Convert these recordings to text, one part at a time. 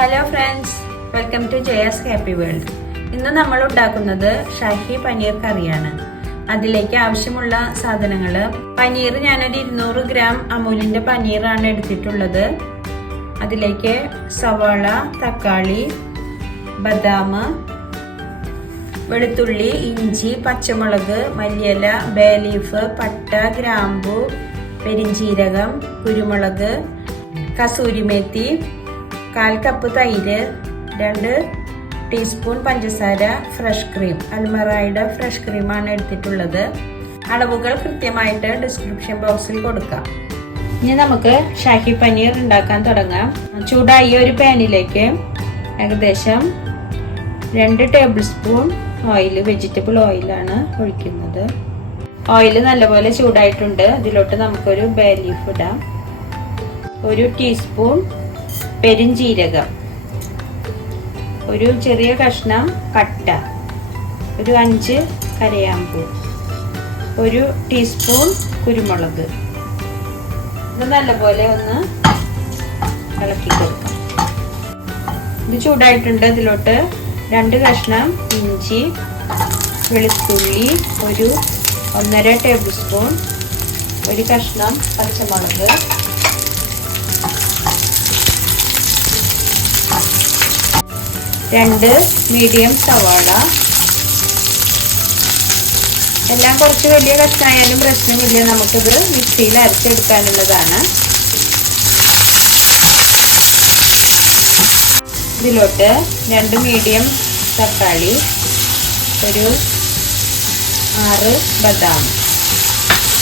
Hello friends, welcome to Jaya's happy world. ഇന്ന് നമ്മൾ ഉണ്ടാക്കുന്നത് ഷാഹി പനീർ കറിയാണ്. അതിലേക്ക് ആവശ്യമുള്ള സാധനങ്ങൾ: പനീർ ഞാനൊരു 200 ഗ്രാം അമൂലിൻ്റെ പനീറാണ് എടുത്തിട്ടുള്ളത്. അതിലേക്ക് സവാള, തക്കാളി, ബദാം, വെളുത്തുള്ളി, ഇഞ്ചി, പച്ചമുളക്, മല്ലിയില, ബേ ലീഫ്, പട്ട, ഗ്രാമ്പു, പെരിഞ്ചീരകം, കുരുമുളക്, കസൂരിമേത്തി, 1/4 കപ്പ് തൈര്, 2 ടീസ്പൂൺ പഞ്ചസാര, ഫ്രഷ് ക്രീം, അൽമറായുടെ ഫ്രഷ് ക്രീമാണ് എടുത്തിട്ടുള്ളത്. അളവുകൾ കൃത്യമായിട്ട് ഡിസ്ക്രിപ്ഷൻ ബോക്സിൽ കൊടുക്കാം. ഇനി നമുക്ക് ഷാഹി പനീർ ഉണ്ടാക്കാൻ തുടങ്ങാം. ചൂടായ ഒരു പാനിലേക്ക് ഏകദേശം 2 ടേബിൾ സ്പൂൺ ഓയിൽ, വെജിറ്റബിൾ ഓയിലാണ് ഒഴിക്കുന്നത്. ഓയിൽ നല്ലപോലെ ചൂടായിട്ടുണ്ട്. ഇതിലോട്ട് നമുക്കൊരു ബേ ലീഫ് ഇടാം, 1 ടീസ്പൂൺ പെരിഞ്ചീരകം, ഒരു ചെറിയ കഷ്ണം പട്ട, ഒരു 5 കരയാമ്പൂ, 1 ടീസ്പൂൺ കുരുമുളക്. ഇത് നല്ലപോലെ ഒന്ന് ഇളക്കി കൊടുക്കാം. ഇത് ചൂടായിട്ടുണ്ട്. ഇതിലോട്ട് 2 കഷ്ണം ഇഞ്ചി, വെളുത്തുള്ളി, ഒരു 1.5 ടേബിൾ സ്പൂൺ, 1 കഷ്ണം പച്ചമുളക്, 2 മീഡിയം സവാള. എല്ലാം കുറച്ച് വലിയ കഷ്ണമായാലും പ്രശ്നമില്ല, നമുക്കിത് മിക്സിയിൽ അരച്ചെടുക്കാനുള്ളതാണ്. ഇതിലോട്ട് 2 മീഡിയം തക്കാളി, ഒരു 6 ബദാം,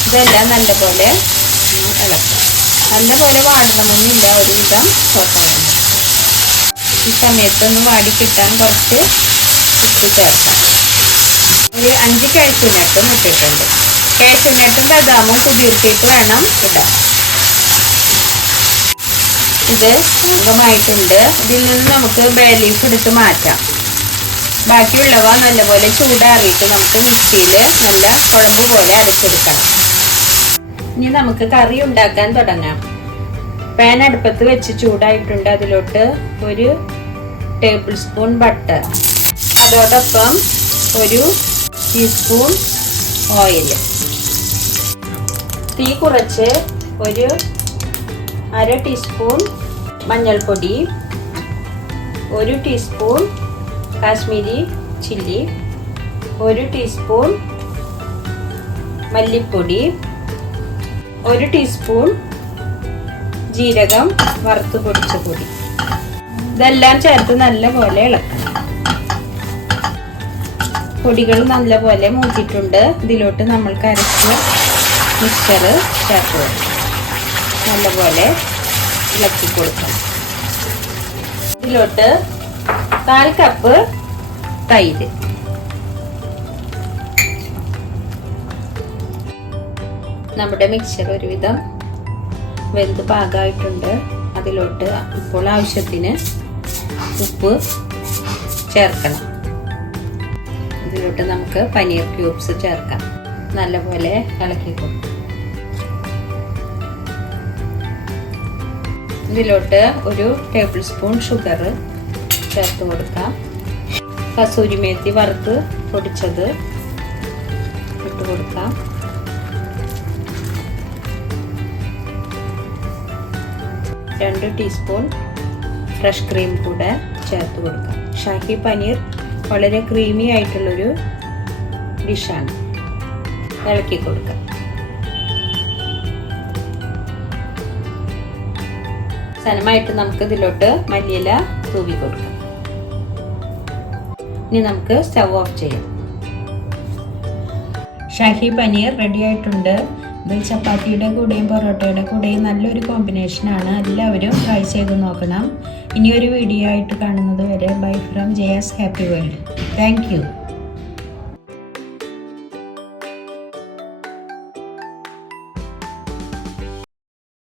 ഇതെല്ലാം നല്ലപോലെ ഇളക്കാം. നല്ലപോലെ വാടണമെന്നില്ല, ഒരുവിധം ചോട്ടാണ്. ഈ സമയത്തൊന്ന് വാടി കിട്ടാൻ കുറച്ച് ഉപ്പ് ചേർക്കാം. ഒരു 5 കാഷ്യൂനട്ടും ഇട്ടിട്ടുണ്ട്. കാഷ്യൂനട്ടും ബദാമും കുതിർത്തിയിട്ട് വേണം ഇടാൻ. ഇത് പാകമായിട്ടുണ്ട്. ഇതിൽ നിന്ന് നമുക്ക് ബേ ലീഫ് എടുത്ത് മാറ്റാം. ബാക്കിയുള്ളവ നല്ലപോലെ ചൂടാറിയിട്ട് നമുക്ക് മിക്സിയിൽ നല്ല കുഴമ്പ് പോലെ അരച്ചെടുക്കണം. ഇനി നമുക്ക് കറി ഉണ്ടാക്കാൻ തുടങ്ങാം. പാൻ അടുപ്പത്ത് വെച്ച് ചൂടായിട്ടുണ്ട്. അതിലോട്ട് 1 ടേബിൾ സ്പൂൺ ബട്ടർ, അതോടൊപ്പം 1 ടീസ്പൂൺ ഓയിൽ. തീ കുറച്ച് 1/2 ടീസ്പൂൺ മഞ്ഞൾപ്പൊടി, 1 ടീസ്പൂൺ കാശ്മീരി ചില്ലി, 1 ടീസ്പൂൺ മല്ലിപ്പൊടി, 1 ടീസ്പൂൺ ജീരകം വറുത്ത് പൊടിച്ച പൊടി. ഇതെല്ലാം ചേർത്ത് നല്ലപോലെ ഇളക്കണം. പൊടികൾ നല്ലപോലെ മൂത്തിട്ടുണ്ട്. ഇതിലോട്ട് നമ്മൾക്ക് അരച്ച മിക്സ്ചർ ചേർത്ത് കൊടുക്കണം. നല്ലപോലെ ഇളക്കി കൊടുക്കണം. ഇതിലോട്ട് 1/4 കപ്പ് തൈര്, നമ്മുടെ മിക്സ്ചർ ഒരുവിധം വെന്ത് പാകമായിട്ടുണ്ട്. അതിലോട്ട് ഇപ്പോൾ ആവശ്യത്തിന് ഉപ്പ് ചേർക്കണം. ഇതിലോട്ട് നമുക്ക് പനീർ ക്യൂബ്സ് ചേർക്കാം. നല്ലപോലെ ഇളക്കി കൊടുക്കാം. ഇതിലോട്ട് 1 ടേബിൾ സ്പൂൺ ഷുഗർ ചേർത്ത് കൊടുക്കാം. കസൂരി മേത്തി വറുത്ത് പൊടിച്ചത് ഇട്ട് കൊടുക്കാം. രണ്ട് ടീസ്പൂൺ ഫ്രഷ് ക്രീം കൂടെ ചേർത്ത് കൊടുക്കാം. ഷാഹി പനീർ വളരെ ക്രീമി ആയിട്ടുള്ളൊരു ഡിഷാണ്. ഇളക്കി കൊടുക്കാം. അവസാനമായിട്ട് നമുക്ക് ഇതിലോട്ട് മല്ലിയില തൂവി കൊടുക്കാം. ഇനി നമുക്ക് സ്റ്റവ് ഓഫ് ചെയ്യാം. ഷാഹി പനീർ റെഡി ആയിട്ടുണ്ട്. ഇത് ചപ്പാത്തിയുടെ കൂടെയും പൊറോട്ടയുടെ കൂടെയും നല്ലൊരു കോമ്പിനേഷനാണ്. എല്ലാവരും ട്രൈ ചെയ്ത് നോക്കണം. ഇനിയൊരു വീഡിയോ ആയിട്ട് കാണുന്നത് വരെ bye from Jaya's happy world. Thank you.